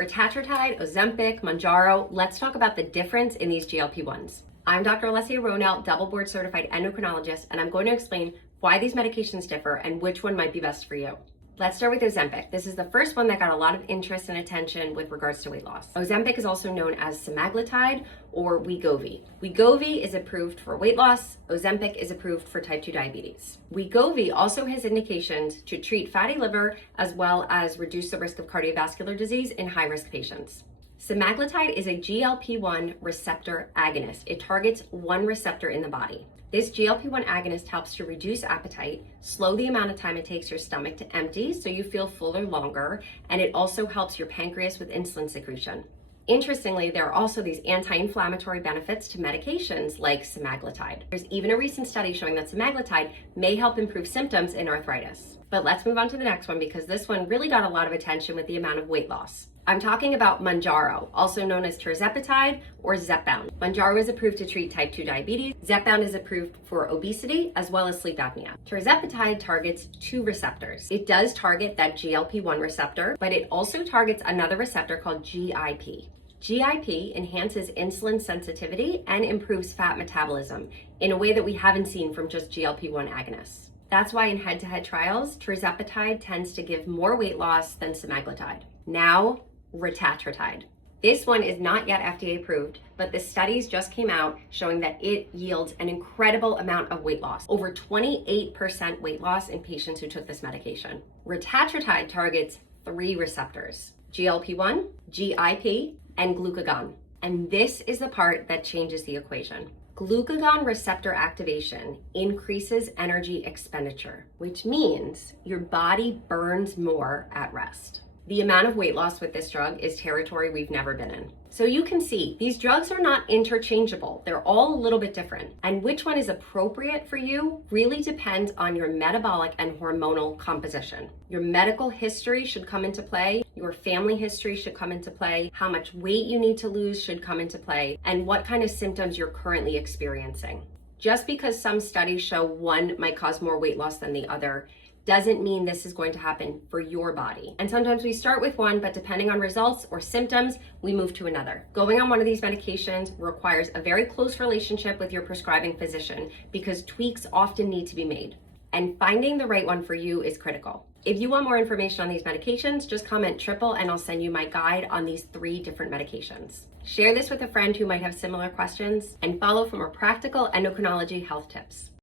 Retatrutide, Ozempic, Mounjaro. Let's talk about the difference in these GLP-1s. I'm Dr. Alessia Ronell, double board certified endocrinologist, and I'm going to explain why these medications differ and which one might be best for you. Let's start with Ozempic. This is the first one that got a lot of interest and attention with regards to weight loss. Ozempic is also known as semaglutide or Wegovy. Wegovy is approved for weight loss. Ozempic is approved for type 2 diabetes. Wegovy also has indications to treat fatty liver as well as reduce the risk of cardiovascular disease in high-risk patients. Semaglutide is a GLP-1 receptor agonist. It targets one receptor in the body. This GLP-1 agonist helps to reduce appetite, slow the amount of time it takes your stomach to empty so you feel fuller longer, and it also helps your pancreas with insulin secretion. Interestingly, there are also these anti-inflammatory benefits to medications like semaglutide. There's even a recent study showing that semaglutide may help improve symptoms in arthritis. But let's move on to the next one because this one really got a lot of attention with the amount of weight loss. I'm talking about Mounjaro, also known as tirzepatide or Zepbound. Mounjaro is approved to treat type 2 diabetes. Zepbound is approved for obesity as well as sleep apnea. Tirzepatide targets two receptors. It does target that GLP-1 receptor, but it also targets another receptor called GIP. GIP enhances insulin sensitivity and improves fat metabolism in a way that we haven't seen from just GLP-1 agonists. That's why in head-to-head trials, tirzepatide tends to give more weight loss than semaglutide. Now, retatrutide. This one is not yet FDA approved, but the studies just came out showing that it yields an incredible amount of weight loss, over 28% weight loss in patients who took this medication. Retatrutide targets three receptors: GLP-1, GIP, and glucagon. And this is the part that changes the equation. Glucagon receptor activation increases energy expenditure, which means your body burns more at rest. The amount of weight loss with this drug is territory we've never been in. So you can see these drugs are not interchangeable. They're all a little bit different. And which one is appropriate for you really depends on your metabolic and hormonal composition. Your medical history should come into play. Your family history should come into play. How much weight you need to lose should come into play. And what kind of symptoms you're currently experiencing. Just because some studies show one might cause more weight loss than the other doesn't mean this is going to happen for your body. And sometimes we start with one, but depending on results or symptoms, we move to another. Going on one of these medications requires a very close relationship with your prescribing physician because tweaks often need to be made. And finding the right one for you is critical. If you want more information on these medications, just comment triple and I'll send you my guide on these 3 different medications. Share this with a friend who might have similar questions and follow for more practical endocrinology health tips.